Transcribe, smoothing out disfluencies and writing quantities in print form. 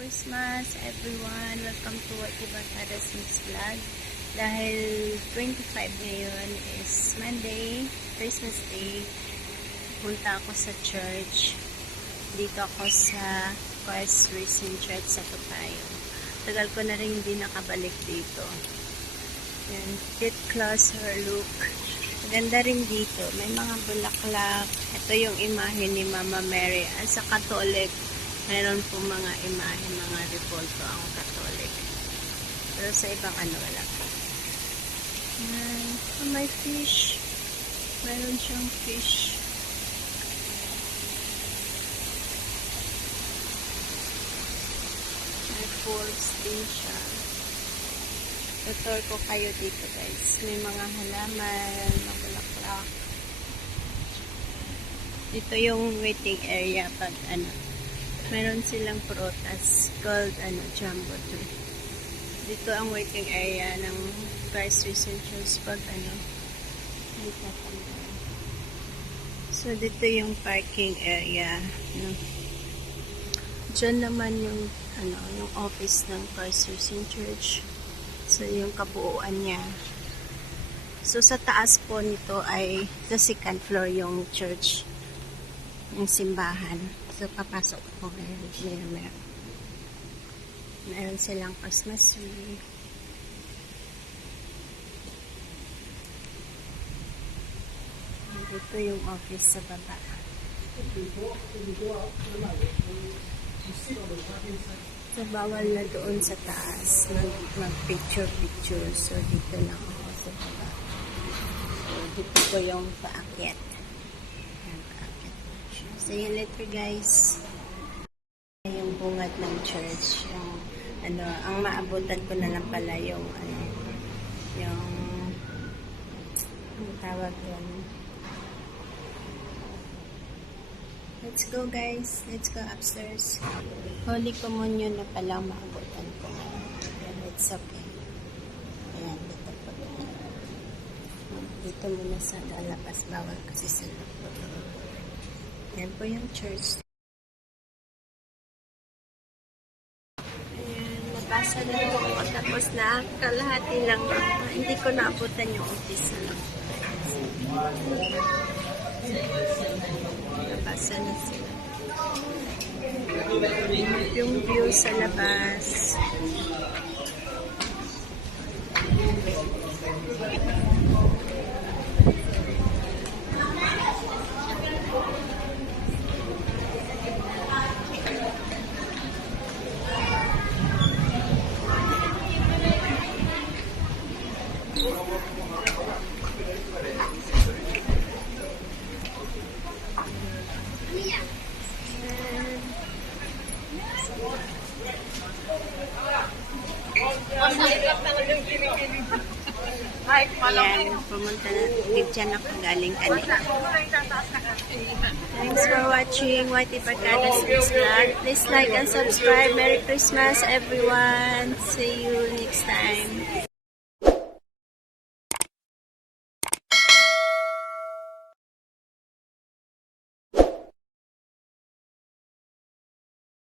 Christmas everyone! Welcome to Whitey Barkada Sims Vlog. Dahil 25 ngayon is Monday, Christmas Day, punta ako sa church. Dito ako sa Christ Risen Church sa Topayo. Tagal ko na rin hindi nakabalik dito. Yan, get closer look. Maganda rin dito. May mga bulaklak. Ito yung imahe ni Mama Mary. Sa Catholic, meron po mga imahe, mga repolto ang Catholic. Pero sa ibang wala pa. May fish. Meron siyang fish. May falls din siya. Tutor ko kayo dito guys. May mga halaman, mga bulaklak. Dito yung waiting area pag meron silang prutas called jumbo tree. Dito ang waiting area ng Christ Risen Church pag so dito yung parking area, no? Diyan naman yung yung office ng Christ Risen Church. So yung kabuuan niya. So sa taas po nito ay the second floor yung church, yung simbahan. So, papasok ko ngayon. Meron silang Christmas tree. Dito yung office sa baba. So, bawal na doon sa taas. Mag-picture. So, dito lang ako sa baba. So, dito ko yung paakyat. See you later guys. Yung bungad ng church, yung ang maabutan ko na lang pala yung yung tawag doon. Let's go guys. Let's go upstairs. Holy Communion na pala maabutan ko. It's okay. Ayan, dito po. Dito muna sa labas. Bawal kasi sa loob. Yan po yung church. Ayan, nabasa na po ako. Tapos na kalahati lang. Hindi ko naabutan yung umpisa lang. Nabasa na sila. Yung view sa labas. Ayan, pumunta na. Dyan ako galing kanina. Thanks for watching Whitey Barkada Sims Vlog. Please like and subscribe. Merry Christmas everyone. See you next time.